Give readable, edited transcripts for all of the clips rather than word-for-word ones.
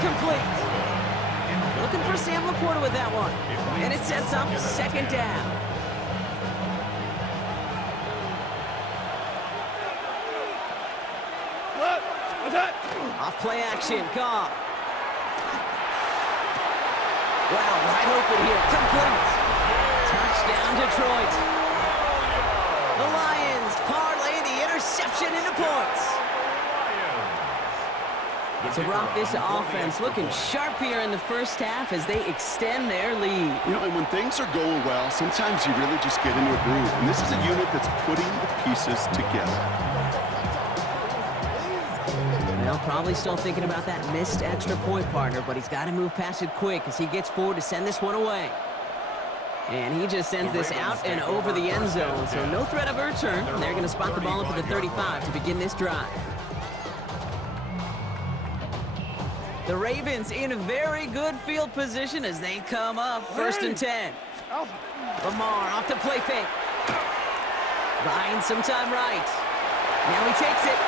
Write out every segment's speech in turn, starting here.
complete. Looking for Sam Laporta with that one. And it sets up second down. Off play action, Goff. Wow, wide open here, complete. Touchdown, Detroit. The Lions parlay the interception into points. So, Brock, this offense looking sharp here in the first half as they extend their lead. You know, and when things are going well, sometimes you really just get into a groove. And this is a unit that's putting the pieces together. Well, probably still thinking about that missed extra point, partner, but he's got to move past it quick as he gets forward to send this one away. And he just sends this out and over the end zone, so no threat of a return. They're going to spot the ball up at the 35 to begin this drive. The Ravens in a very good field position as they come up first and 10. Lamar off the play fake. Buying some time right. Now he takes it.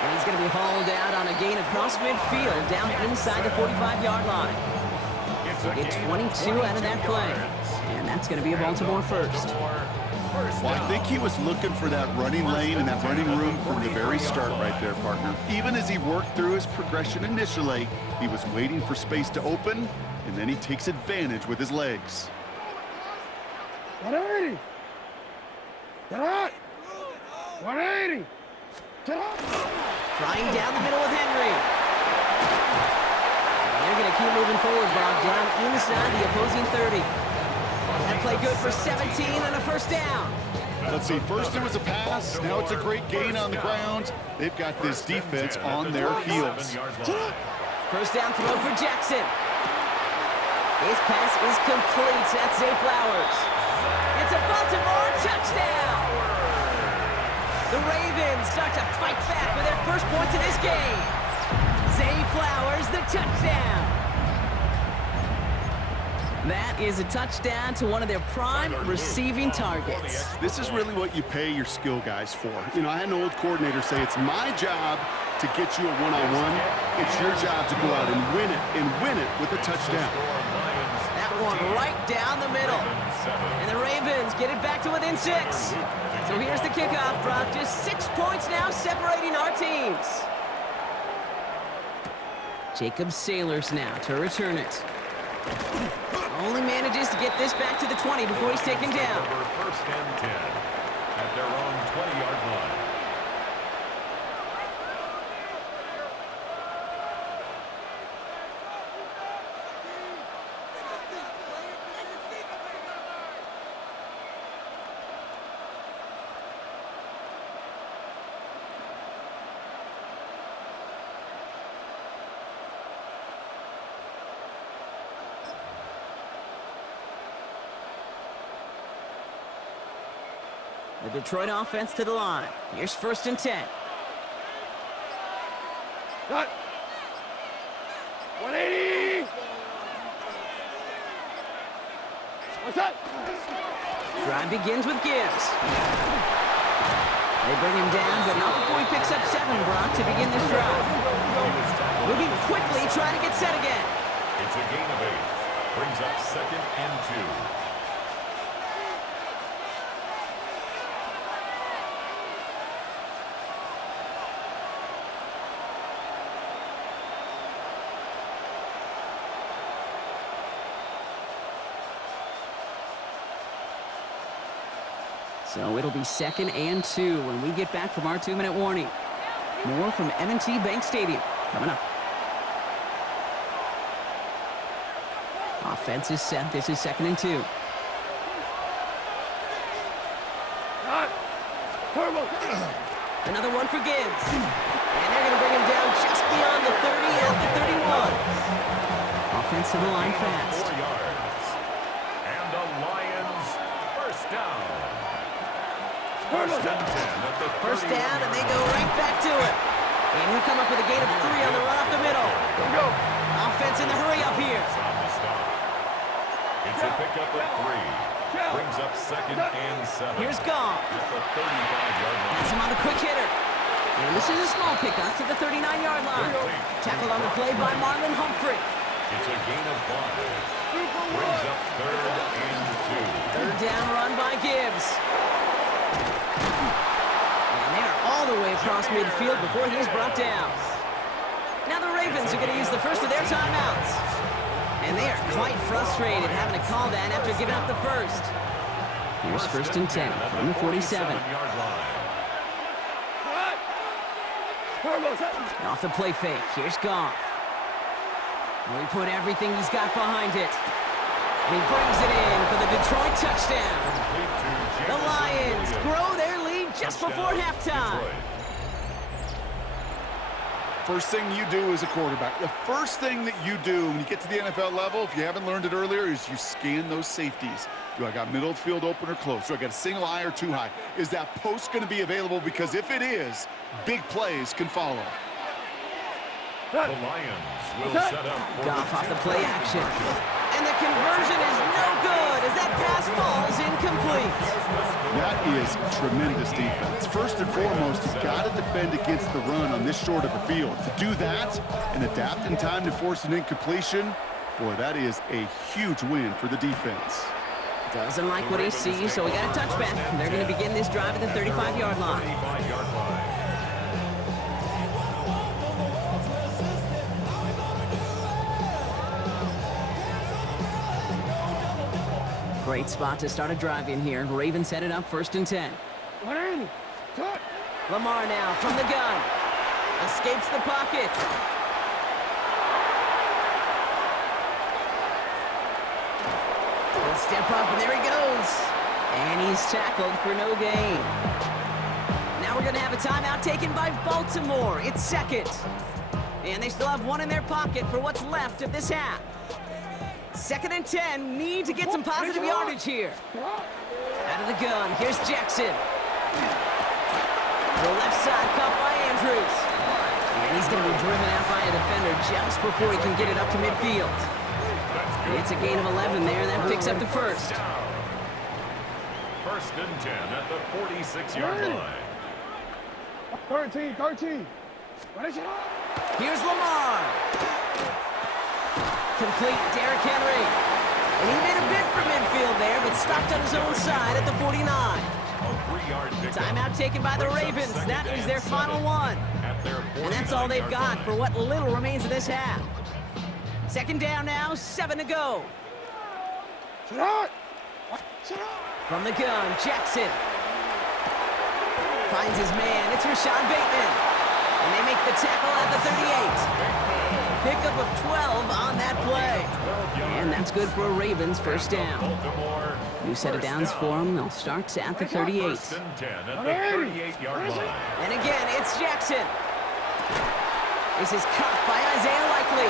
And he's going to be hauled out on a gain across midfield down inside the 45-yard line. So get 22 out of that play. And that's going to be a Baltimore first. Well, I think he was looking for that running lane and that running room from the very start right there, partner. Even as he worked through his progression initially, he was waiting for space to open, and then he takes advantage with his legs. 180. Get out. 180. Get out. Flying down the middle with Henry. And they're going to keep moving forward, Bob, down inside the opposing 30. That play good for 17 and a first down. Let's see, first it was a pass, now it's a great gain on the ground. They've got this defense on their heels. First down throw for Jackson. His pass is complete. That's Zay Flowers. It's a Baltimore touchdown. The Ravens start to fight back with their first points in this game. Zay Flowers, the touchdown. That is a touchdown to one of their prime receiving targets. This is really what you pay your skill guys for. You know, I had an old coordinator say, it's my job to get you a one-on-one. It's your job to go out and win it with a touchdown. That one right down the middle. And the Ravens get it back to within 6. So here's the kickoff, Brock. Just 6 points now separating our teams. Jacob Sailors now to return it. Only manages to get this back to the 20 before he's taken down. First and 10 at their own 20-yard line. The Detroit offense to the line. Here's first and 10. Cut. 180. What's that? Drive begins with Gibbs. They bring him down, but not before he picks up 7, Brock, to begin this drive. Moving quickly, trying to get set again. It's a gain of 8. Brings up second and 2. So it'll be second and 2 when we get back from our 2-minute warning. More from M&T Bank Stadium coming up. Offense is set. This is second and 2. Another one for Gibbs. And they're going to bring him down just beyond the 30 at the 31. Offense to the line fast. 4 yards. And the Lions first down. First and 10 at the 31. First down, and they go right back to it. And he'll come up with a gain of 3 on the run up the middle. Go. Offense in the hurry up here. It's a pickup of 3. Brings up second and 7. Here's Goff. At the 35-yard line. That's him on the quick hitter. And this is a small pickup to the 39-yard line. Tackle Tackled on the play by Marlon Humphrey. It's a gain of 5. Brings up 3rd and 2. Third down run by Gibbs. And they are all the way across midfield before he's brought down. Now the Ravens are going to use the first of their timeouts. And they are quite frustrated having to call that after giving up the first. Here's 1st and 10 from the 47. Off the play fake, here's Goff. He put everything he's got behind it. And he brings it in for the Detroit touchdown. The Lions grow their lead just before halftime. First thing you do as a quarterback, the first thing that you do when you get to the NFL level, if you haven't learned it earlier, is you scan those safeties. Do I got middle of the field open or close? Do I got a single high or two high? Is that post going to be available? Because if it is, big plays can follow. The Lions will set up for Goff off the play action. And the conversion is no good as that pass falls incomplete. That is tremendous defense. First and foremost, you've got to defend against the run on this short of a field. To do that and adapt in time to force an incompletion, boy, that is a huge win for the defense. Doesn't like what he sees, so we got a touchback. They're going to begin this drive at the 35-yard line. 35-yard line. Great spot to start a drive in here. Ravens set it up 1st and 10. Lamar now from the gun. Escapes the pocket. He'll step up, and there he goes. And he's tackled for no gain. Now we're going to have a timeout taken by Baltimore. It's 2nd. And they still have one in their pocket for what's left of this half. 2nd and 10, need to get some positive yardage here. Out of the gun, here's Jackson. The left side caught by Andrews. And he's going to be driven out by a defender just before he can get it up to midfield. It's a gain of 11 there, and that picks up the first. 1st and 10 at the 46-yard line. 13. Here's Lamar. Complete Derrick Henry. And he made a bid for midfield there, but stopped on his own side at the 49. Timeout taken by the Ravens. That is their final one. And that's all they've got for what little remains of this half. 2nd down now, 7 to go. From the gun, Jackson. Finds his man. It's Rashad Bateman. And they make the tackle at the 38. Pickup of 12 on that play. And that's good for a Ravens 1st down. New set of downs for them. They'll start at the 38. 1st and 10 at the 38-yard line. And again, it's Jackson. This is caught by Isaiah Likely.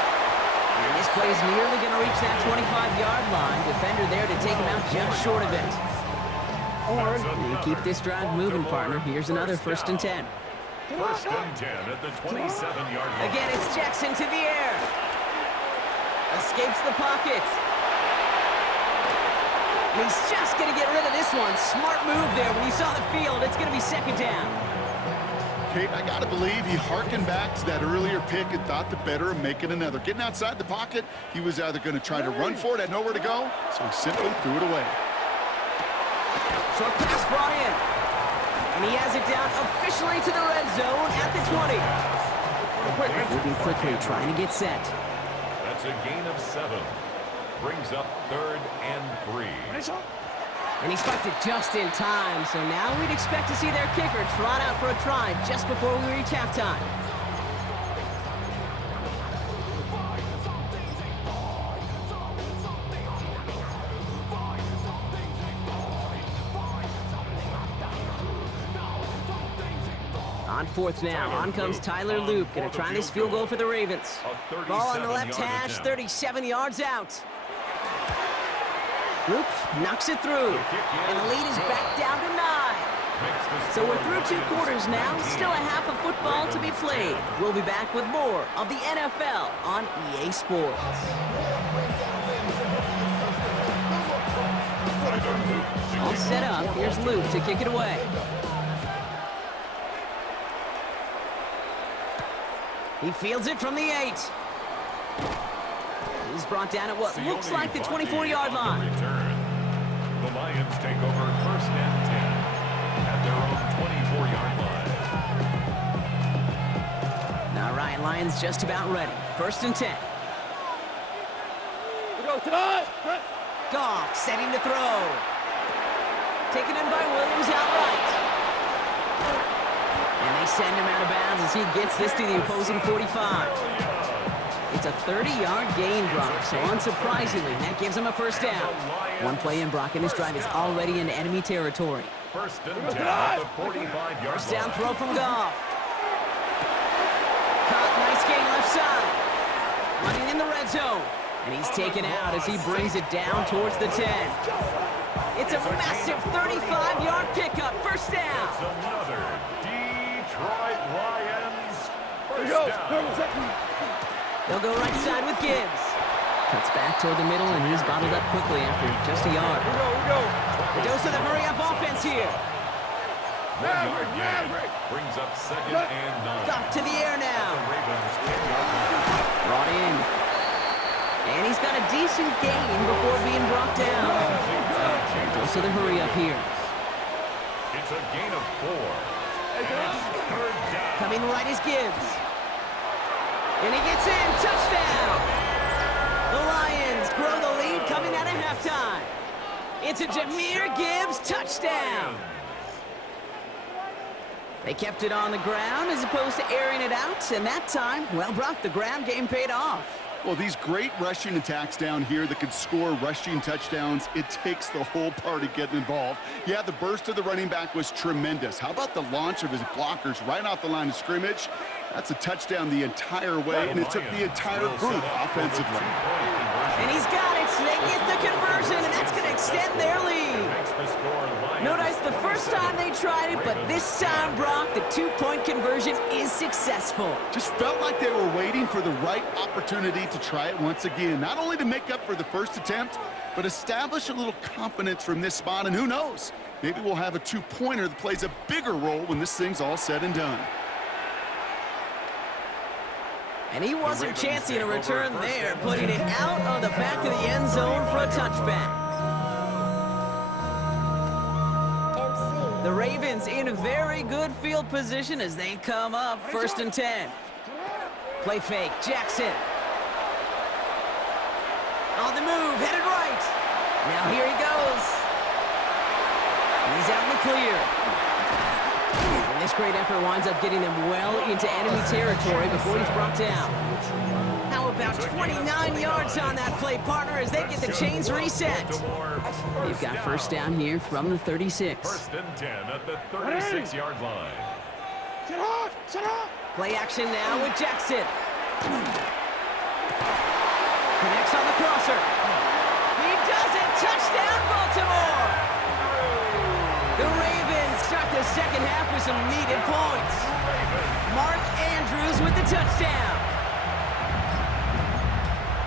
And this play is nearly going to reach that 25-yard line. Defender there to take him out just short of it. And keep this drive moving, partner. Here's another 1st and 10. 1st and 10 at the 27-yard line. Again, it's Jackson to the air. Escapes the pocket. And he's just going to get rid of this one. Smart move there. When you saw the field, it's going to be 2nd down. Kate, I got to believe he harkened back to that earlier pick and thought the better of making another. Getting outside the pocket, he was either going to try to run for it, had nowhere to go, so he simply threw it away. Short pass brought in. And he has it down officially to the red zone at the 20. Moving quickly, trying to get set. That's a gain of 7. Brings up 3rd and 3. And he spiked it just in time, so now we'd expect to see their kicker trot out for a try just before we reach halftime. On 4th now, on comes Tyler Loop, gonna try this field goal for the Ravens. Ball on the left hash, 37 yards out. Loop knocks it through, and the lead is back down to 9. So we're through 2 quarters now, still a half of football to be played. We'll be back with more of the NFL on EA Sports. All set up, here's Loop to kick it away. He fields it from the 8. He's brought down at what looks like the 24-yard line. The Lions take over 1st and 10 at their own 24-yard line. All right, Lions just about ready. 1st and 10. Goff setting to throw. Taken in by Williams outright. And they send him out of bounds as he gets this to the opposing 45. It's a 30-yard gain, Brock, so unsurprisingly, that gives him a 1st down. One play in, Brock, and this drive is already into enemy territory. 1st and 10 at the 45-yard line. 1st down throw from Goff. Caught, nice gain left side. Running in the red zone. And he's taken out as he brings it down towards the 10. It's a massive 35-yard pickup. 1st down. It's another Detroit Lions 1st down. They'll go right side with Gibbs. Cuts back toward the middle, and he's bottled up quickly after just a yard. The dose of the hurry-up offense here. 1-yard gain brings up 2nd and 9. Goff to the air now. The Ravens 10-yard line. Brought in. And he's got a decent gain before being brought down. Dose of the hurry-up here. It's a gain of 4. And it's 3rd down. Coming right is Gibbs. And he gets in. Touchdown! The Lions grow the lead coming out of halftime. It's a Jahmyr Gibbs touchdown. They kept it on the ground as opposed to airing it out. And that time, well, Brock, the ground game paid off. Well, these great rushing attacks down here that could score rushing touchdowns, it takes the whole party getting involved. Yeah, the burst of the running back was tremendous. How about the launch of his blockers right off the line of scrimmage? That's a touchdown the entire way, and it took the entire group offensively. And he's got it, so they get the conversion, and that's going to extend their lead. Notice the first time they tried it, but this time, Brock, the 2-point conversion is successful. Just felt like they were waiting for the right opportunity to try it once again. Not only to make up for the first attempt, but establish a little confidence from this spot, and who knows? Maybe we'll have a 2-pointer that plays a bigger role when this thing's all said and done. And he wasn't chancing a return there, putting it out of the back of the end zone for a touchback. The Ravens in a very good field position as they come up 1st and 10. Play fake, Jackson. On the move, headed right. Now here he goes. He's out in the clear. And this great effort winds up getting them well into enemy territory before he's brought down. How about 29 yards on that play, partner, as they get the chains reset. They've got 1st down here from the 36. 1st and 10 at the 36-yard line. Play action now with Jackson. Connects on the crosser. He does it! Touchdown, Baltimore! The Ravens start the second half with some needed points. Mark Andrews with the touchdown.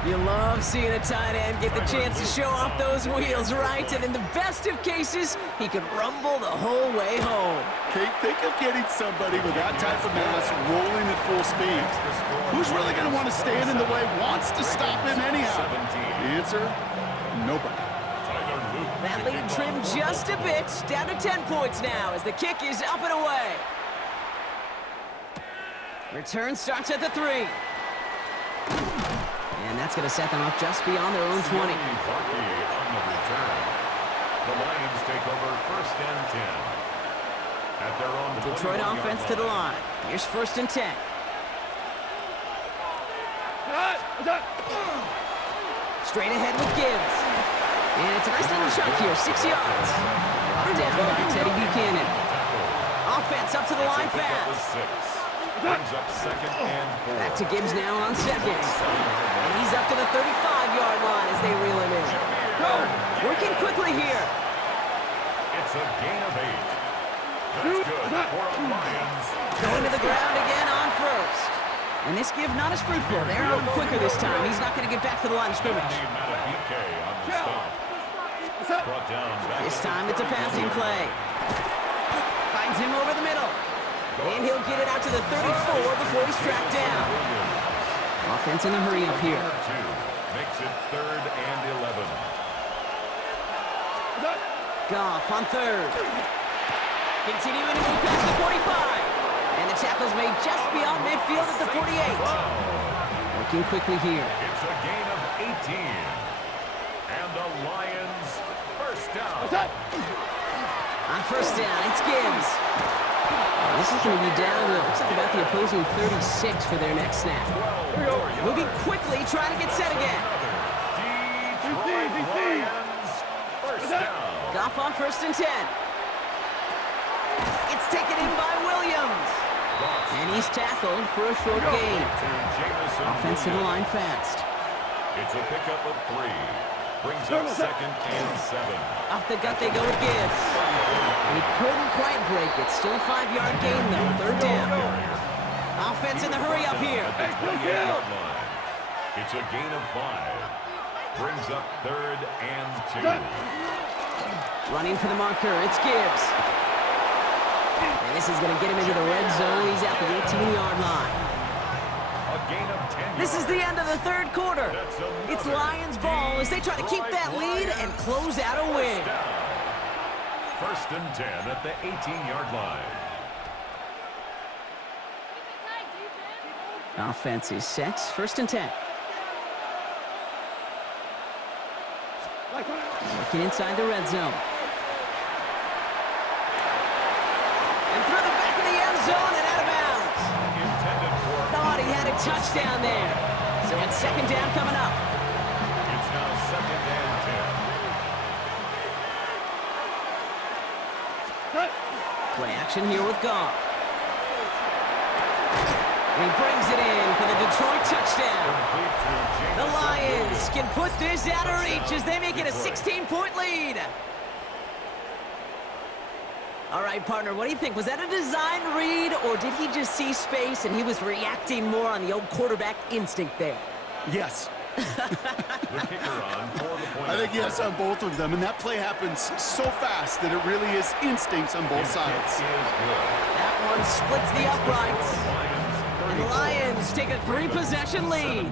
You love seeing a tight end get the chance to show off those wheels, right? And in the best of cases, he could rumble the whole way home. Kate, think of getting somebody with that type of mass rolling at full speed. Who's really going to want to stand in the way, wants to stop him anyhow? The answer, nobody. That lead trimmed just a bit, down to 10 points now as the kick is up and away. Return starts at the 3. And that's going to set them up just beyond their own 20. On the return. The Lions take over 1st and 10 at their own The Detroit offense to the line. Here's 1st and 10. Straight ahead with Gibbs. And it's a nice little chunk here, 6 yards. Brought down by Teddy Buchanan. Offense up to the line fast. Brings up 2nd and 4. Back to Gibbs now on 2nd. And he's up to the 35-yard line as they reel him in. Working quickly here. It's a gain of 8. That's good for the Lions. Going to the ground again on 1st. And this give not as fruitful. They're on him quicker this time. He's not going to get back to the line of scrimmage. This time it's a passing play. Finds him over the middle. And he'll get it out to the 34 before he's tracked down. Offense in the hurry up here. Makes it 3rd and 11. Goff on 3rd. Continuing to move past the 45. And the tackle's made just beyond midfield at the 48. Working quickly here. It's a gain of 18. And the Lions first down. On first down, it's Gibbs. And this is going to be down to, looks like about the opposing 36 for their next snap. Moving quickly, trying to get set again. Detroit Lions first down. Goff on 1st and 10. It's taken in by Williams. And he's tackled for a short gain. Offense to the line fast. It's a pickup of 3. Brings up 2nd and 7. Off the gut they go with Gibbs. And he couldn't quite break it. Still a 5-yard gain though. 3rd down. Offense in the hurry up here. At the 28-yard line. It's a gain of 5. Brings up 3rd and 2. Running for the marker. It's Gibbs. And this is going to get him into the red zone. He's at the 18-yard line. A gain of 10 This is the end of the 3rd quarter. That's It's Lions ball as they try to keep that lead and close out a win. 1st and 10 at the 18-yard line. Offense is set. 1st and 10. Working inside the red zone. And through the back of the end zone and out of bounds. Thought he had a touchdown there. So it's 2nd down coming up. It's now 2nd and 10. Play action here with Goff. And he brings it in for the Detroit touchdown. The Lions can put this out of reach as they make it a 16-point lead. All right, partner, what do you think? Was that a design read, or did he just see space and he was reacting more on the old quarterback instinct there? Yes. The kicker on for the point. I think yes on both of them, and that play happens so fast that it really is instincts on both sides. That one splits the uprights. And the Lions take a 3-possession lead.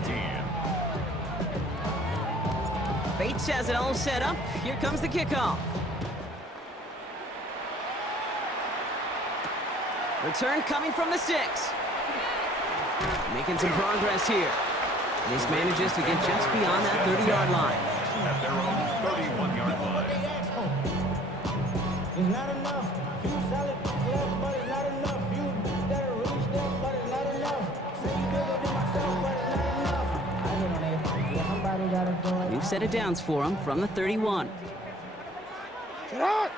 Bates has it all set up. Here comes the kickoff. Return coming from the 6. Making some progress here. This manages to get just beyond that 30-yard line. At their own 31-yard line. It's not enough. You sell it left, but it's not enough. You better reach that, but it's not enough. Say you bigger than myself, but it's not enough. I get on it. Yeah, somebody gotta do it. New set of downs for him from the 31. On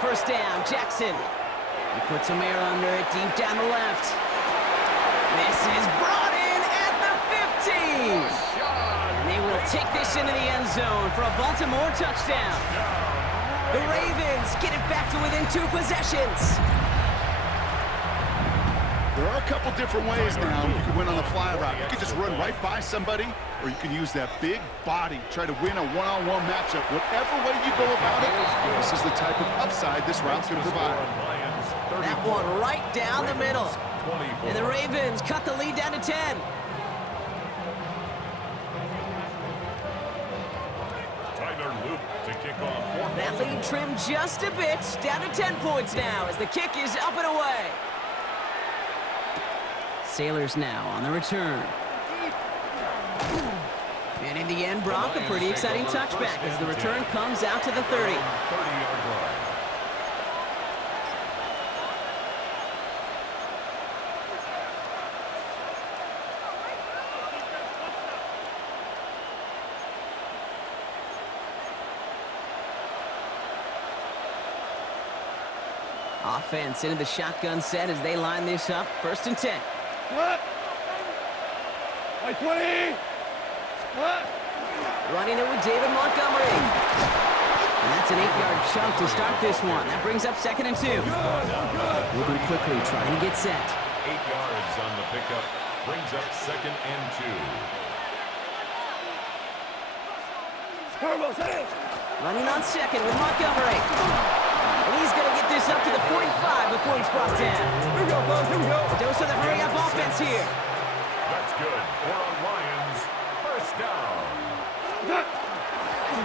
first down, Jackson. He puts some air under it deep down the left. This is brought in at the 15. And they will take this into the end zone for a Baltimore touchdown. The Ravens get it back to within 2 possessions. There are a couple different ways now. You can win on the fly route. You can just run right by somebody, or you can use that big body, try to win a one-on-one matchup. Whatever way you go about it, this is the type of upside this route can provide. That one right down the middle. And the Ravens cut the lead down to 10. Tyler Luke to kick off. That lead trimmed just a bit, down to 10 points now as the kick is up and away. Sailors now on the return. And in the end, Brock, a pretty exciting touchback as the return comes out to the 30. 30-yard line. Offense into the shotgun set as they line this up. 1st and 10. What? Like 20? What? Running it with David Montgomery. And that's an 8-yard chunk to start this one. That brings up 2nd and 2. Moving quickly, trying to get set. 8 yards on the pickup. Brings up 2nd and 2. Turbo, set it! Running on 2nd with Montgomery. And he's going to get this up to the 45 before he's brought down. Here we go, fellas. Here we go. A dose of the hurry-up offense here. That's good for a Lions first down.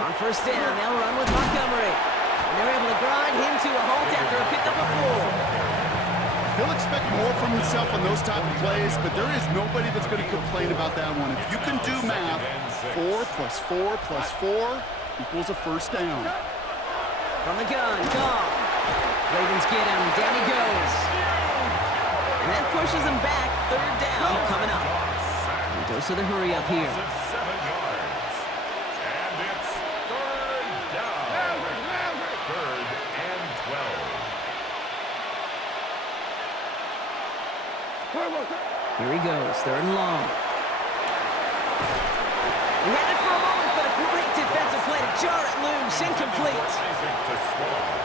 On first down, they'll run with Montgomery. And they're able to grind him to a halt after a pickup of 4. He'll expect more from himself on those type of plays, but there is nobody that's going to complain about that one. If you can do math, 4 plus 4 plus 4 equals a first down. From the gun, Goff. Ravens get him. Down he goes. And that pushes him back. Third down coming up. A dose of the hurry up here. 7 yards. And it's third down. Third and 12. Here he goes. Third and long. We had it for a moment, but a great defensive play to jar it loose. Incomplete.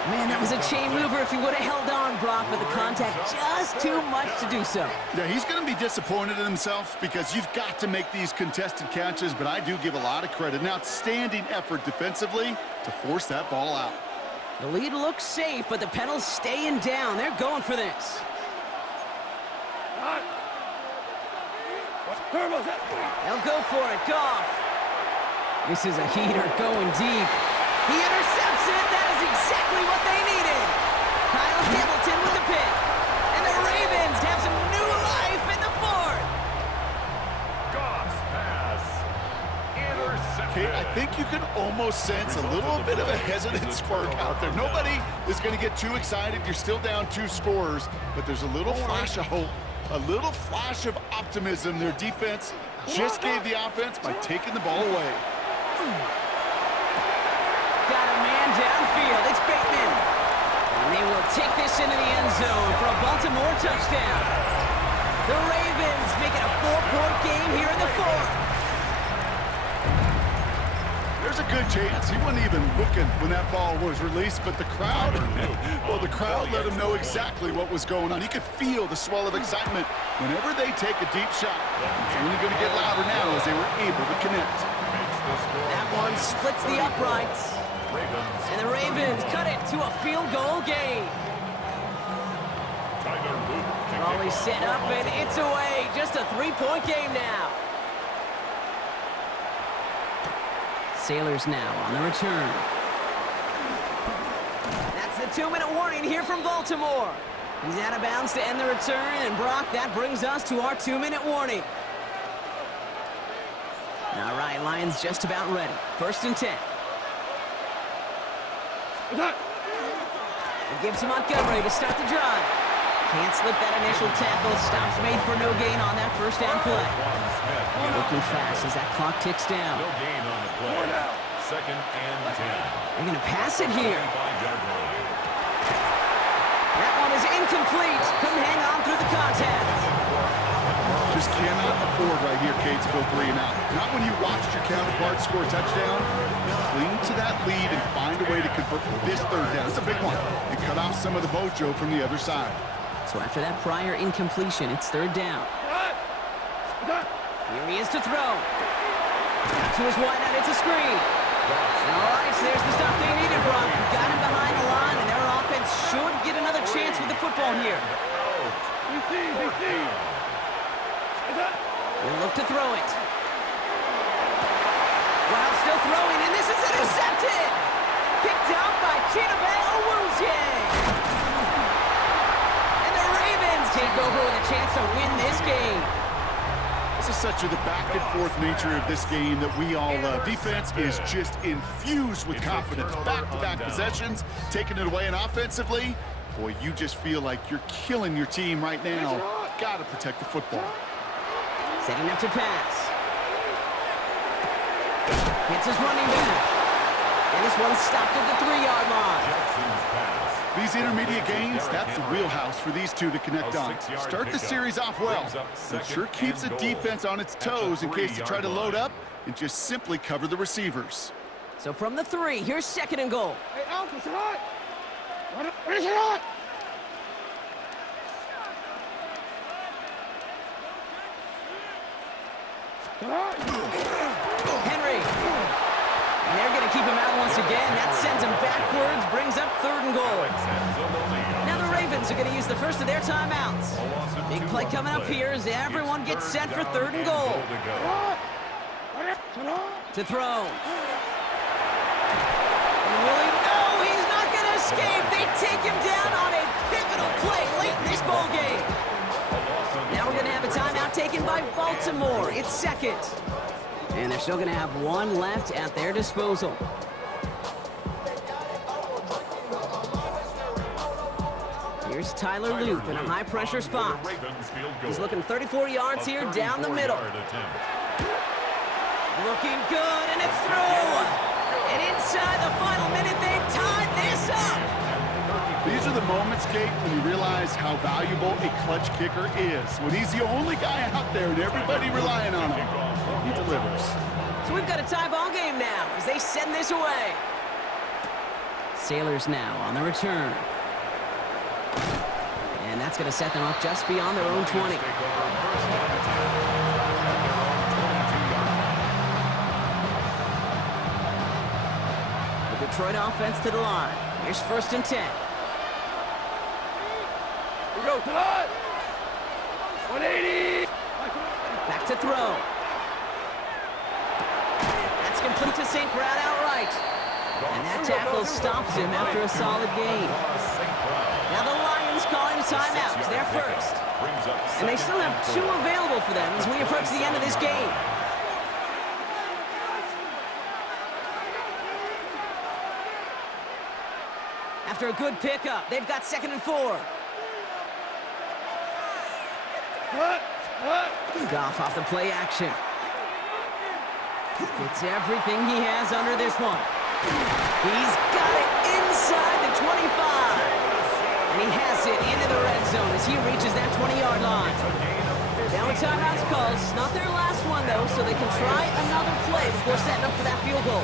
Man, that was a chain mover if he would have held on, Brock, but the contact just too much to do so. Yeah, he's going to be disappointed in himself because you've got to make these contested catches, but I do give a lot of credit. An outstanding effort defensively to force that ball out. The lead looks safe, but the Penals staying down. They're going for this. They'll go for it. Goff. This is a heater going deep. He intercepts it. That is exactly what they needed. Kyle Hamilton with the pick. And the Ravens have some new life in the 4th. Goff's pass. Intercepted. Okay, I think you can almost sense a little bit of a hesitant spark out there. Nobody is going to get too excited. You're still down 2 scores, but there's a little flash of hope, a little flash of optimism. Their defense just gave the offense by taking the ball away. Got a man downfield. It's Bateman. And they will take this into the end zone for a Baltimore touchdown. The Ravens make it a 4-point game here in the 4th. There's a good chance he wasn't even looking when that ball was released, but the crowd, well, the crowd let him know exactly what was going on. He could feel the swell of excitement whenever they take a deep shot. It's only going to get louder now as they were able to connect. That one splits the uprights. And the Ravens cut it to a field goal game. Raleigh set up and it's away. Just a 3-point game now. Sailors now on the return. That's the 2-minute warning here from Baltimore. He's out of bounds to end the return, and Brock, that brings us to our 2-minute warning. All right, Lions just about ready. 1st and 10. It gives to Montgomery to start the drive. Can't slip that initial tackle. Stops made for no gain on that first down play. Looking fast as that clock ticks down. No gain on the play. 2nd and 10. They're going to pass it here. That one is incomplete. Couldn't hang on through the contact. Just cannot afford right here, Kate, to go 3 and out. Not when you watched your counterpart score a touchdown. You cling to that lead and find a way to convert this 3rd down. It's a big one. And cut off some of the mojo from the other side. So after that prior incompletion, it's 3rd down. Here he is to throw. Out to his wideout, it's a screen. All right, so there's the stop they needed, Brock. Got him behind the line, and their offense should get another chance with the football here. They'll look to throw it. While still throwing, and this is intercepted! Picked out by Chidobe Awuzie. And the Ravens take over with a chance to win this game. This is such the back-and-forth nature of this game that we all love. Defense is just infused with confidence. Back-to-back possessions, taking it away, and offensively, boy, you just feel like you're killing your team right now. Got to protect the football. Setting up to pass. Hits his running back. And this one's stopped at the 3-yard line. These intermediate gains, that's the wheelhouse for these two to connect on. Start the series off well. It sure keeps the defense on its toes in case they try to load up and just simply cover the receivers. So from the 3, here's 2nd and goal. Hey, Alpha, it's hot. Where's it hot? Henry. And they're going to keep keep him out once again. That sends him backwards, brings up 3rd and goal. Now the Ravens are going to use the first of their timeouts. Big play coming up here as everyone gets set for 3rd and goal. To throw. And will he? No, he's not going to escape. They take him down on a pivotal play late in this ball game. Now we're going to have a timeout taken by Baltimore. It's 2nd. And they're still going to have 1 left at their disposal. Here's Tyler Loop in a high-pressure spot. He's looking 34 yards here down the middle. Looking good, and it's through. And inside the final minute, they've tied this up. These are the moments, Kate, when you realize how valuable a clutch kicker is. When he's the only guy out there and everybody relying on him, he delivers. So we've got a tie ball game now as they send this away. Sailors now on the return. And that's going to set them up just beyond their own 20. The Detroit offense to the line. Here's 1st and 10. We go to line. 180. Back to throw. That's complete to St. Brown outright. And that tackle stops him after a solid gain. Now the Lions calling a timeout. They're first. And they still have 2 available for them as we approach the end of this game. After a good pickup, they've got 2nd and 4. Goff off the play action. Gets everything he has under this one. He's got it inside the 25. And he has it into the red zone as he reaches that 20-yard line. Now a timeout's called. It's not their last one, though, so they can try another play before setting up for that field goal.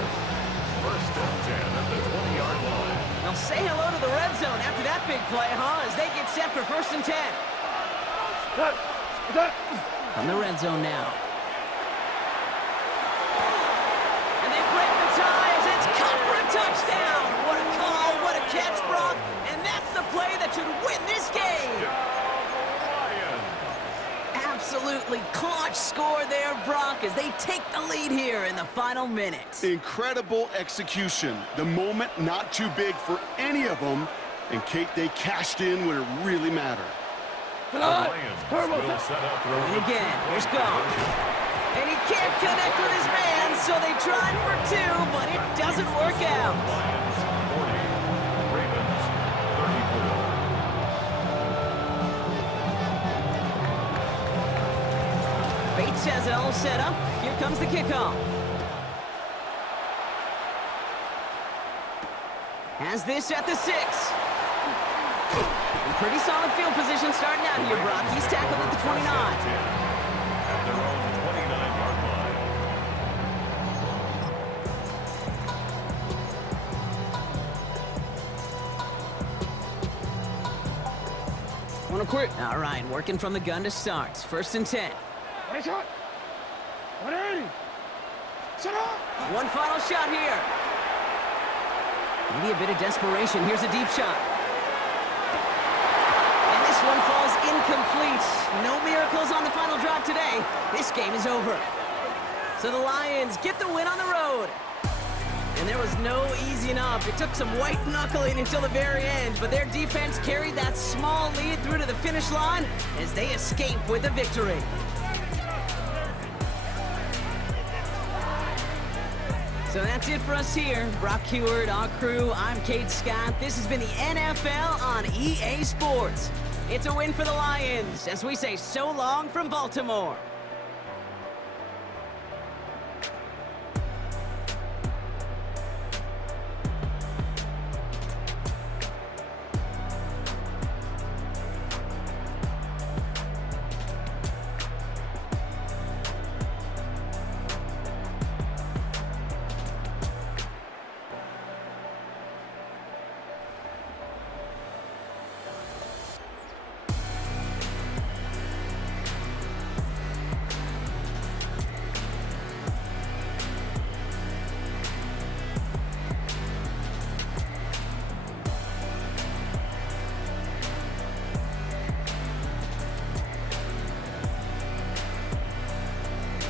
1st and 10 at the 20-yard line. They'll say hello to the red zone after that big play, huh? As they get set for 1st and 10. From the red zone now. And they break the ties. It's cut for a touchdown. What a call, what a catch, Brock. And that's the play that should win this game. Absolutely clutch score there, Brock, as they take the lead here in the final minute. Incredible execution. The moment not too big for any of them. And, Kate, they cashed in when it really mattered. Throwing again. Here's Goff. And he can't connect with his man, so they tried for 2, but it doesn't work out. Lions 40, Ravens 34. Bates has it all set up. Here comes the kickoff. Has this at the 6. Pretty solid field position starting out here, Brock. He's tackled at the 29. At their own 29-yard line. Wanna quit? All right, working from the gun to start. 1st and 10. 180. Set up. One final shot here. Maybe a bit of desperation. Here's a deep shot. This one falls incomplete. No miracles on the final drive today. This game is over. So the Lions get the win on the road. And there was no easing up. It took some white knuckling until the very end, but their defense carried that small lead through to the finish line as they escape with the victory. So that's it for us here. Brock Heward, our crew, I'm Kate Scott. This has been the NFL on EA Sports. It's a win for the Lions as we say so long from Baltimore.